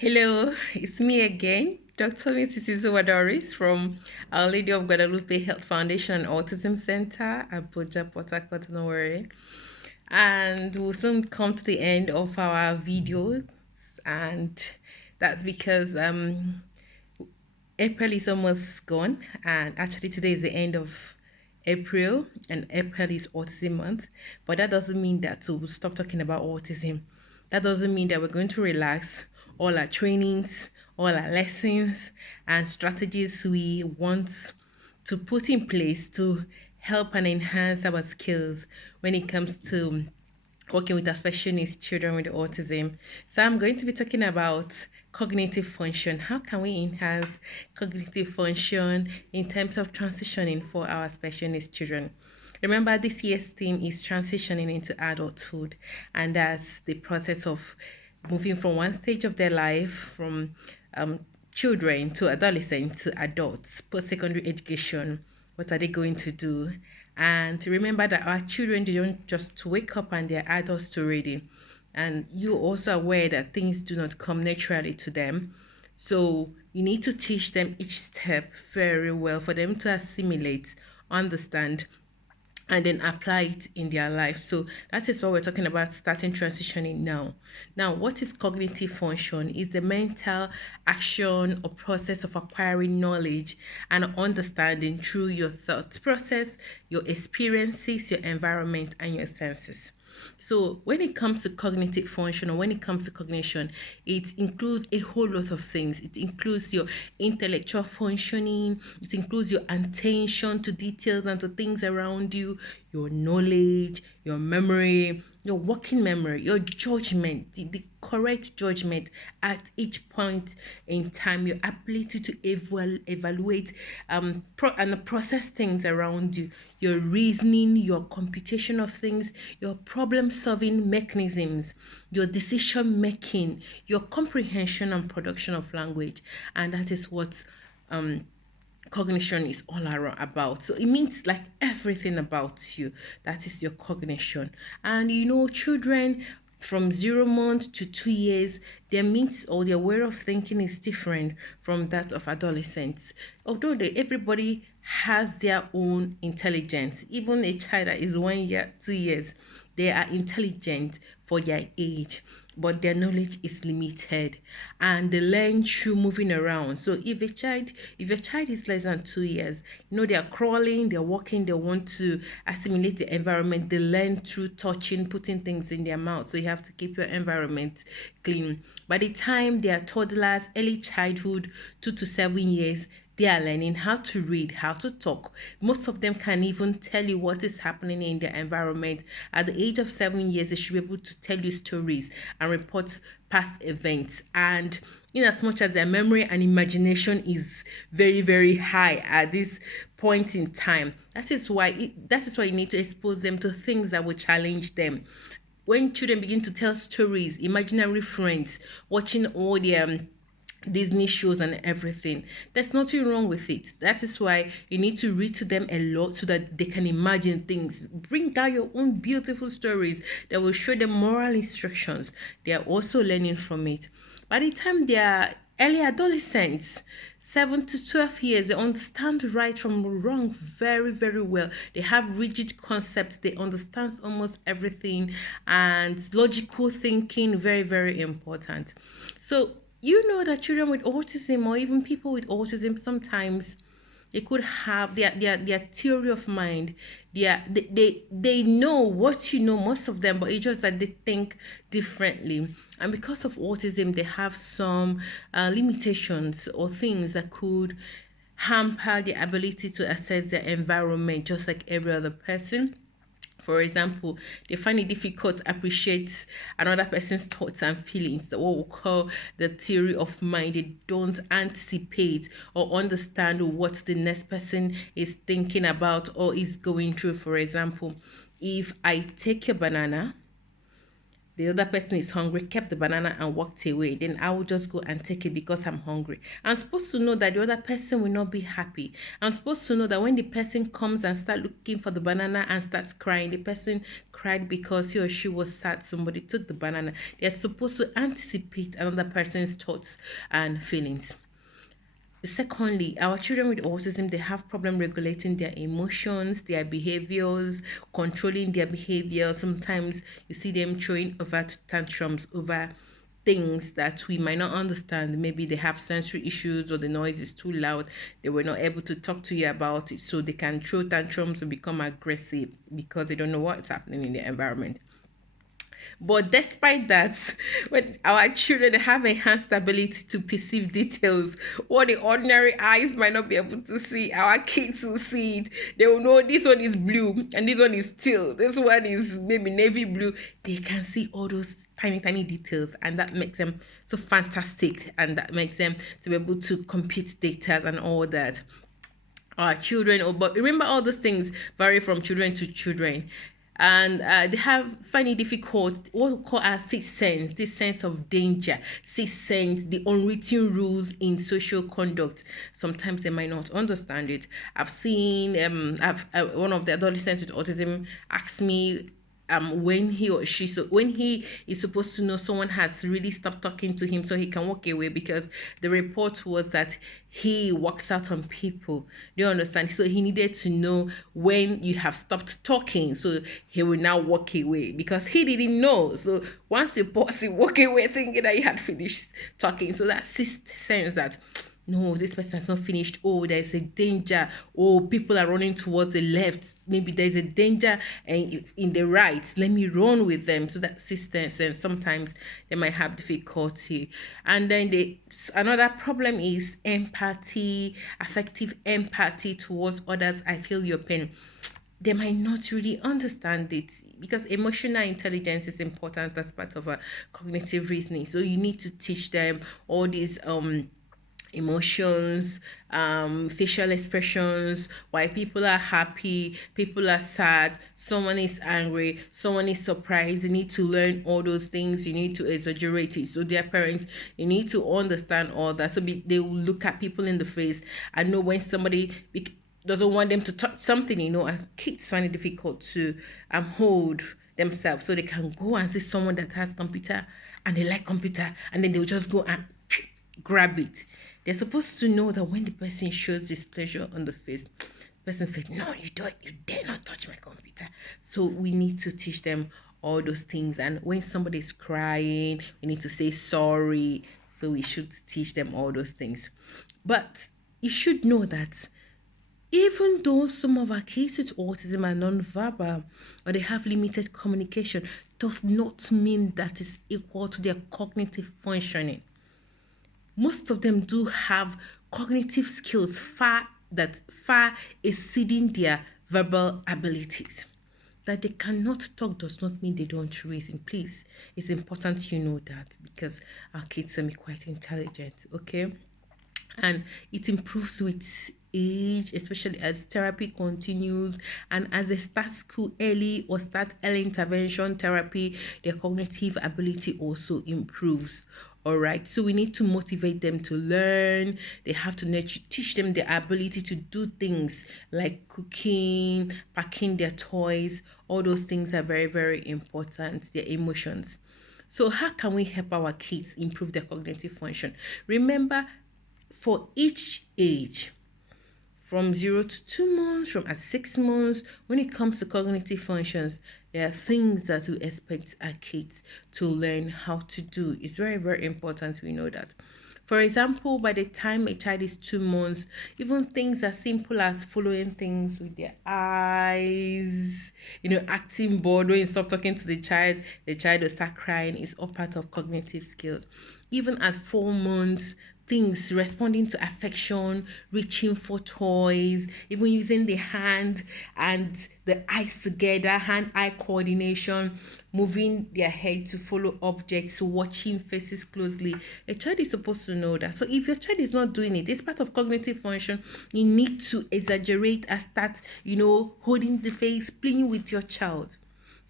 Hello, it's me again, Dr. Mrs. Izuwah Doris from Our Lady of Guadalupe Health Foundation and Autism Center, Abuja, Port Harcourt, no worry. And we'll soon come to the end of our videos, and that's because April is almost gone, and actually today is the end of April, and April is Autism Month. But that doesn't mean that we'll stop talking about autism. That doesn't mean that we're going to relax all our trainings, all our lessons, and strategies we want to put in place to help and enhance our skills when it comes to working with our special needs children with autism. So I'm going to be talking about cognitive function. How can we enhance cognitive function in terms of transitioning for our special needs children? Remember, this year's theme is transitioning into adulthood, and that's the process of moving from one stage of their life, from children to adolescents to adults, post-secondary education. What are they going to do? And to remember that our children, they don't just wake up and they're adults already. And you're also aware that things do not come naturally to them. So you need to teach them each step very well for them to assimilate, understand, and then apply it in their life. So that is what we're talking about, starting transitioning now. Now, what is cognitive function? Is the mental action or process of acquiring knowledge and understanding through your thought process, your experiences, your environment, and your senses. So when it comes to cognitive function or when it comes to cognition, it includes a whole lot of things. It includes your intellectual functioning, it includes your attention to details and to things around you, your knowledge, your memory, your working memory, your judgment, the correct judgment at each point in time, your ability to evaluate and process things around you, your reasoning, your computation of things, your problem solving mechanisms, your decision making, your comprehension and production of language. And that is what cognition is all around about. So it means like everything about you. That is your cognition. And children from 0 months to 2 years, their mix or their way of thinking is different from that of adolescents. Although everybody has their own intelligence, even a child that is 1 year, 2 years, they are intelligent for their age, but their knowledge is limited and they learn through moving around. So if a child is less than 2 years, they are crawling, they're walking, they want to assimilate the environment, they learn through touching, putting things in their mouth. So you have to keep your environment clean. By the time they are toddlers, early childhood, 2 to 7 years, they are learning how to read, how to talk. Most of them can even tell you what is happening in their environment. At the age of 7 years, they should be able to tell you stories and report past events. And in as much as their memory and imagination is very, very high at this point in time, that is why you need to expose them to things that will challenge them. When children begin to tell stories, imaginary friends, watching all their Disney shows and everything. There's nothing wrong with it. That is why you need to read to them a lot so that they can imagine things. Bring out your own beautiful stories that will show them moral instructions. They are also learning from it. By the time they are early adolescents, 7 to 12 years, they understand right from wrong very, very well. They have rigid concepts, they understand almost everything, and logical thinking, very, very important. So that children with autism or even people with autism sometimes they could have their theory of mind. They know what most of them, but it's just that they think differently. And because of autism, they have some limitations or things that could hamper their ability to assess their environment just like every other person. For example, they find it difficult to appreciate another person's thoughts and feelings, what we call the theory of mind. They don't anticipate or understand what the next person is thinking about or is going through. For example, if I take a banana, the other person is hungry, kept the banana and walked away, then I will just go and take it because I'm hungry. I'm supposed to know that the other person will not be happy. I'm supposed to know that when the person comes and start looking for the banana and starts crying, the person cried because he or she was sad, somebody took the banana. They're supposed to anticipate another person's thoughts and feelings. Secondly, our children with autism, they have problem regulating their emotions, their behaviors, controlling their behavior. Sometimes you see them throwing over tantrums over things that we might not understand. Maybe they have sensory issues or the noise is too loud. They were not able to talk to you about it. So they can throw tantrums and become aggressive because they don't know what's happening in the environment. But despite that, when our children have enhanced ability to perceive details, what the ordinary eyes might not be able to see, our kids will see it. They will know this one is blue and this one is teal. This one is maybe navy blue. They can see all those tiny, tiny details, and that makes them so fantastic, and that makes them to be able to compute data and all that. Our children, but remember, all those things vary from children to children, and they find it difficult what we call our sixth sense, this sense of danger, sixth sense, the unwritten rules in social conduct. Sometimes they might not understand it. I've seen one of the adolescents with autism ask me when he or she, so when he is supposed to know someone has really stopped talking to him so he can walk away, because the report was that he walks out on people. Do you understand? So he needed to know when you have stopped talking, so he will now walk away, because he didn't know. So once you pause, you walk away thinking that you had finished talking. So that sense that no, this person has not finished. Oh, there's a danger. Oh, people are running towards the left. Maybe there's a danger and in the right. Let me run with them. So that assistance, and sometimes they might have difficulty. And then another problem is empathy, affective empathy towards others. I feel your pain. They might not really understand it, because emotional intelligence is important as part of a cognitive reasoning. So you need to teach them all these emotions, facial expressions, why people are happy, people are sad, someone is angry, someone is surprised. You need to learn all those things. You need to exaggerate it. So their parents, you need to understand all that. So they will look at people in the face and know when somebody doesn't want them to touch something, and kids find it difficult to hold themselves. So they can go and see someone that has computer and they like computer, and then they'll just go and grab it. They're supposed to know that when the person shows displeasure on the face, the person said, no, you dare not touch my computer. So we need to teach them all those things. And when somebody is crying, we need to say sorry. So we should teach them all those things. But you should know that even though some of our kids with autism are non-verbal or they have limited communication, does not mean that it's equal to their cognitive functioning. Most of them do have cognitive skills far exceeding their verbal abilities. That they cannot talk does not mean they don't reason. Please, it's important you know that, because our kids are quite intelligent, okay? And it improves with age, especially as therapy continues, and as they start school early or start early intervention therapy, their cognitive ability also improves. All right, so we need to motivate them to learn. They have to teach them the ability to do things like cooking, packing their toys. All those things are very, very important. Their emotions. So how can we help our kids improve their cognitive function? Remember, for each age, from 0 to 2 months, from at 6 months, when it comes to cognitive functions, there are things that we expect our kids to learn how to do. It's very, very important we know that. For example, by the time a child is 2 months, even things as simple as following things with their eyes, acting bored, when you stop talking to the child will start crying, is all part of cognitive skills. Even at 4 months, things responding to affection, reaching for toys, even using the hand and the eyes together, hand-eye coordination, moving their head to follow objects, watching faces closely. A child is supposed to know that. So if your child is not doing it, it's part of cognitive function. You need to exaggerate and start, holding the face, playing with your child.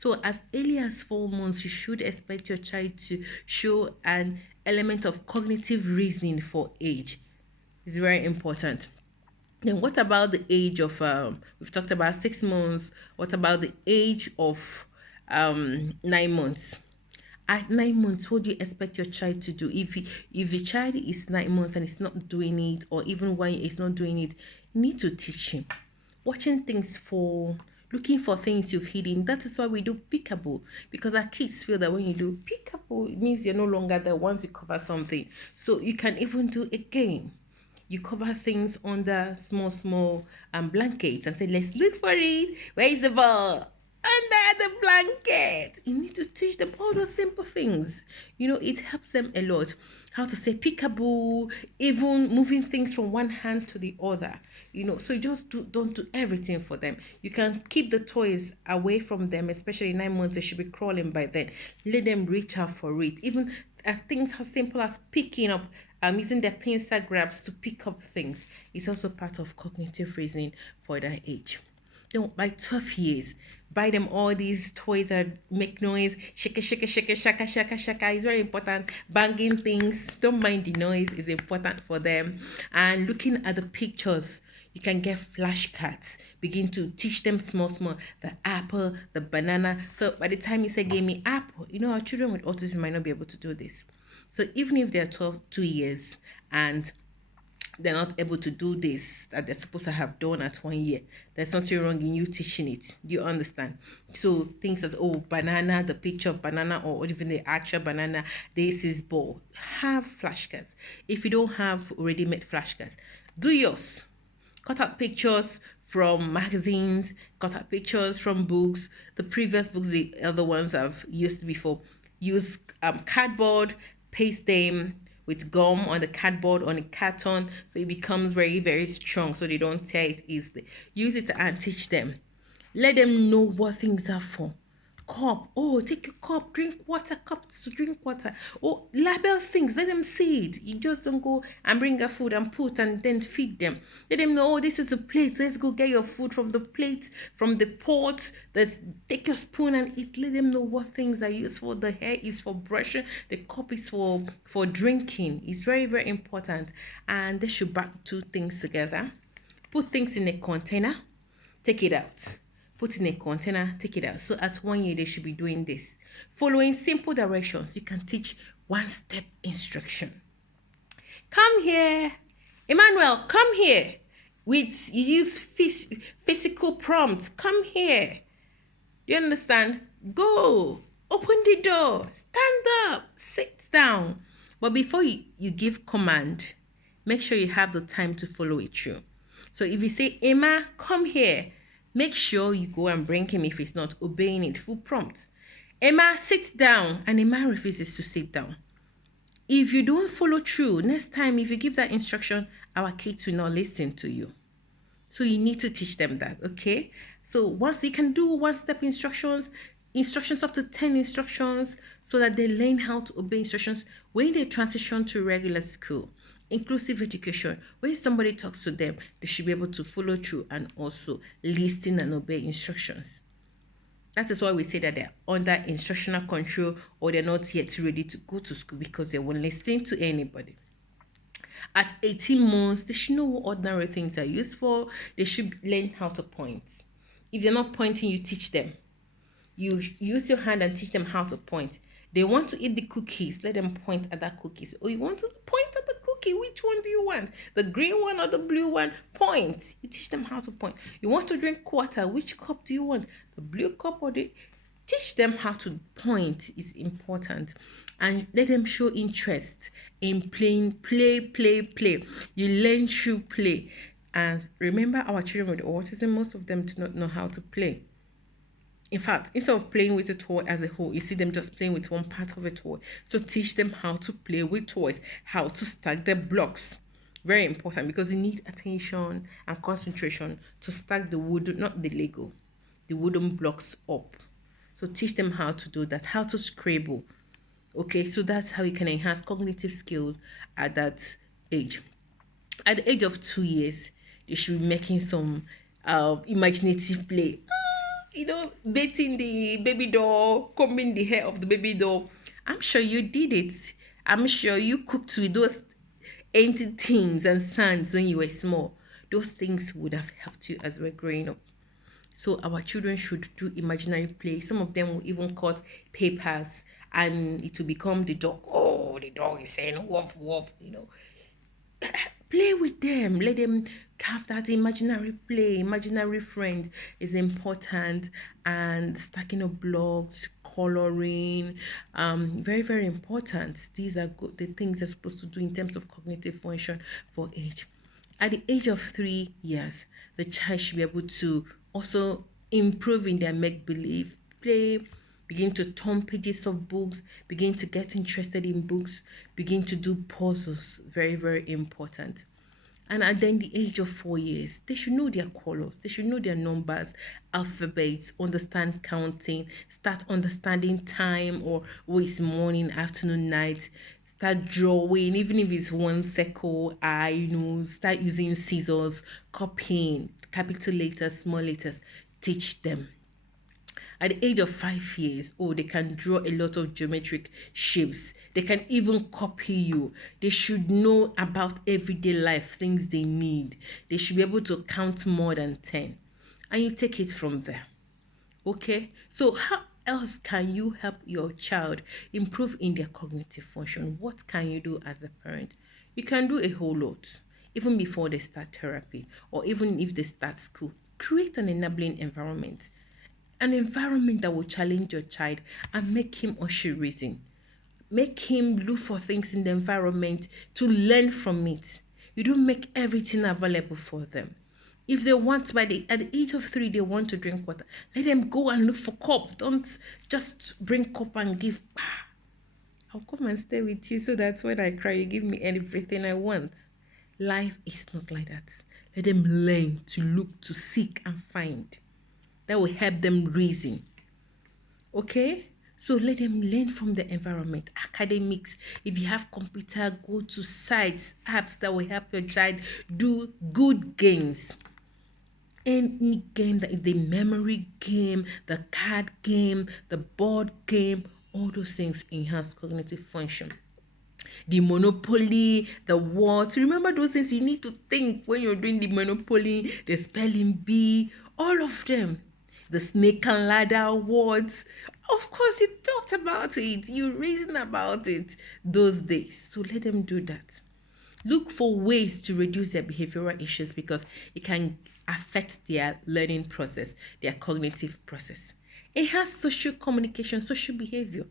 So as early as 4 months, you should expect your child to show an element of cognitive reasoning for age. It's very important. Then what about the age of we've talked about 6 months. What about the age of 9 months? At 9 months, what do you expect your child to do? If the child is 9 months and is not doing it, or even when it's not doing it, you need to teach him. Watching things for looking for things you've hidden. That is why we do peekaboo, because our kids feel that when you do peekaboo, it means you're no longer there once you cover something. So you can even do a game. You cover things under small blankets and say, let's look for it. Where is the ball? Under the blanket. You need to teach them all those simple things. It helps them a lot. How to say peekaboo, even moving things from one hand to the other. So just don't do everything for them. You can keep the toys away from them, especially 9 months. They should be crawling by then. Let them reach out for it. Even as things as simple as picking up, using their pincer grabs to pick up things, is also part of cognitive reasoning for that age. Then by 12 years, buy them all these toys that make noise. Shaka, shaka, shaka, shaka, shaka, shaka is very important. Banging things, don't mind the noise, is important for them. And looking at the pictures, you can get flashcards. Begin to teach them small. The apple, the banana. So by the time you say, give me apple, our children with autism might not be able to do this. So even if they're 2 years and they're not able to do this that they're supposed to have done at 1 year, there's nothing wrong in you teaching it. Do you understand? So things as, banana, the picture of banana, or even the actual banana, this is ball. Have flashcards. If you don't have already made flashcards, do yours. Cut out pictures from magazines, cut out pictures from books, the previous books, the other ones I've used before. Use cardboard, paste them with gum on the cardboard, on a carton, so it becomes very, very strong, so they don't tear it easily. Use it and teach them. Let them know what things are for. Cup. Take a cup, drink water, cups to drink water. Label things, let them see it. You just don't go and bring a food and put and then feed them. Let them know, this is a plate, let's go get your food from the plate, from the pot. Take your spoon and eat. Let them know what things are useful. The hair is for brushing, the cup is for drinking. It's very, very important. And they should back two things together. Put things in a container, take it out. Put in a container, take it out. So at 1 year, they should be doing this. Following simple directions, you can teach one-step instruction. Come here. Emmanuel, come here. You use physical prompts. Come here. Do you understand? Go. Open the door. Stand up. Sit down. But before you give command, make sure you have the time to follow it through. So if you say, Emma, come here, make sure you go and bring him if he's not obeying it. Full prompt. Emma, sit down. And Emma refuses to sit down. If you don't follow through, next time if you give that instruction, our kids will not listen to you. So you need to teach them that, okay? So once you can do one-step instructions up to 10 instructions, so that they learn how to obey instructions when they transition to regular school. Inclusive education, when somebody talks to them, they should be able to follow through and also listen and obey instructions. That is why we say that they're under instructional control, or they're not yet ready to go to school because they won't listen to anybody. At 18 months, they should know what ordinary things are used for. They should learn how to point. If they're not pointing, you teach them. You use your hand and teach them how to point. They want to eat the cookies, let them point at that cookies. Or you want to point at the cookie, which one do you want? The green one or the blue one? Point. You teach them how to point. You want to drink water, which cup do you want? The blue cup or the... Teach them how to point is important. And let them show interest in playing. Play. You learn through play. And remember, our children with autism, most of them do not know how to play. In fact, instead of playing with a toy as a whole, you see them just playing with one part of a toy. So teach them how to play with toys, how to stack their blocks. Very important, because you need attention and concentration to stack the wood, not the Lego, the wooden blocks up. So teach them how to do that, how to scribble. Okay, so that's how you can enhance cognitive skills at that age. At the age of 2 years, you should be making some imaginative play. bathing the baby doll, combing the hair of the baby doll. I'm sure you did it. I'm sure you cooked with those empty things and sands when you were small. Those things would have helped you as we're growing up. So our children should do imaginary play. Some of them will even cut papers and it will become the dog. Oh, the dog is saying woof woof. Play with them. Let them have that imaginary play. Imaginary friend is important. And stacking of blocks, coloring, very, very important. These are good the things they're supposed to do in terms of cognitive function for age. At the age of 3 years, the child should be able to also improve in their make believe, play, begin to turn pages of books, begin to get interested in books, begin to do puzzles. Very, very important. And at then the age of 4 years, they should know their colors, they should know their numbers, alphabets, understand counting, start understanding time or morning, afternoon, night. Start drawing, even if it's one circle, start using scissors, copying, capital letters, small letters. Teach them. At the age of 5 years, oh, they can draw a lot of geometric shapes. They can even copy you. They should know about everyday life, things they need. They should be able to count more than 10. And you take it from there. Okay? So, how else can you help your child improve in their cognitive function? What can you do as a parent? You can do a whole lot, even before they start therapy or even if they start school. Create an enabling environment, an environment that will challenge your child and make him or she reason. Make him look for things in the environment to learn from it. You don't make everything available for them. If they want, at the age of 3, they want to drink water, let them go and look for cup. Don't just bring cup and give. I'll come and stay with you so that when I cry, you give me everything I want. Life is not like that. Let them learn to look, to seek, and find. That will help them reason. Okay? So let them learn from the environment. Academics, if you have computer, go to sites, apps that will help your child do good games. Any game that is the memory game, the card game, the board game, all those things enhance cognitive function. The monopoly, the words. Remember those things you need to think when you're doing the monopoly, the spelling bee, all of them. The snake and ladder words. Of course, you thought about it, you reasoned about it those days. So let them do that. Look for ways to reduce their behavioral issues because it can affect their learning process, their cognitive process. It has social communication, social behavior.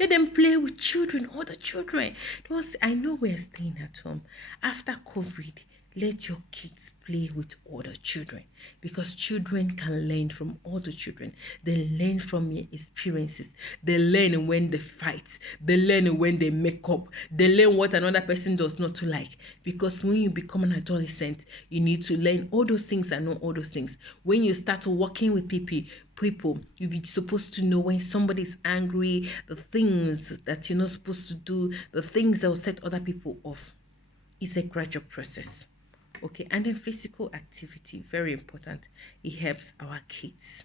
Let them play with children, other children. Those, I know we're staying at home. After COVID, let your kids play with other children because children can learn from other children. They learn from your experiences. They learn when they fight. They learn when they make up. They learn what another person does not like. Because when you become an adolescent, you need to learn all those things and know all those things. When you start working with people, you'll be supposed to know when somebody's angry, the things that you're not supposed to do, the things that will set other people off. It's a gradual process. Okay, and then physical activity, very important. It helps our kids.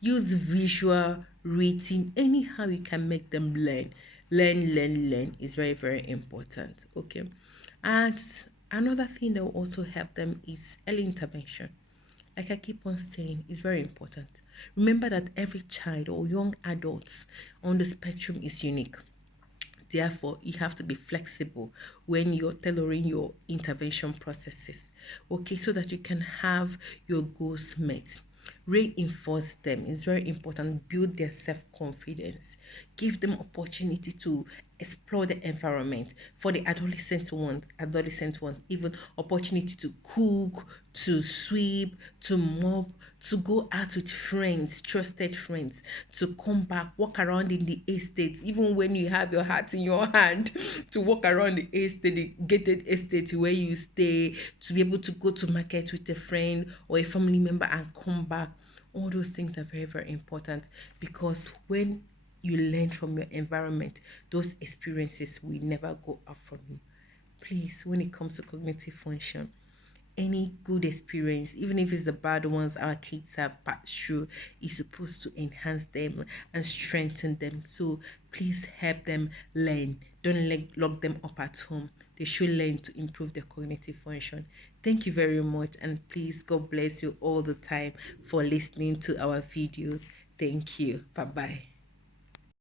Use visual reading, anyhow you can make them learn. Learn is very, very important. Okay, and another thing that will also help them is early intervention. Like I keep on saying, it's very important. Remember that every child or young adults on the spectrum is unique. Therefore, you have to be flexible when you're tailoring your intervention processes, okay, so that you can have your goals met. Reinforce them is very important. Build their self-confidence. Give them opportunity to explore the environment. For the adolescent ones, even opportunity to cook, to sweep, to mop, to go out with friends, trusted friends, to come back, walk around in the estate, even when you have your heart in your hand, to walk around the estate, the gated estate where you stay, to be able to go to market with a friend or a family member and come back. All those things are very, very important because when you learn from your environment, those experiences will never go out from you. Please, when it comes to cognitive function, any good experience, even if it's the bad ones our kids have passed through, is supposed to enhance them and strengthen them. So please help them learn. Don't lock them up at home. They should learn to improve their cognitive function. Thank you very much, and please, God bless you all the time for listening to our videos. Thank you. Bye bye.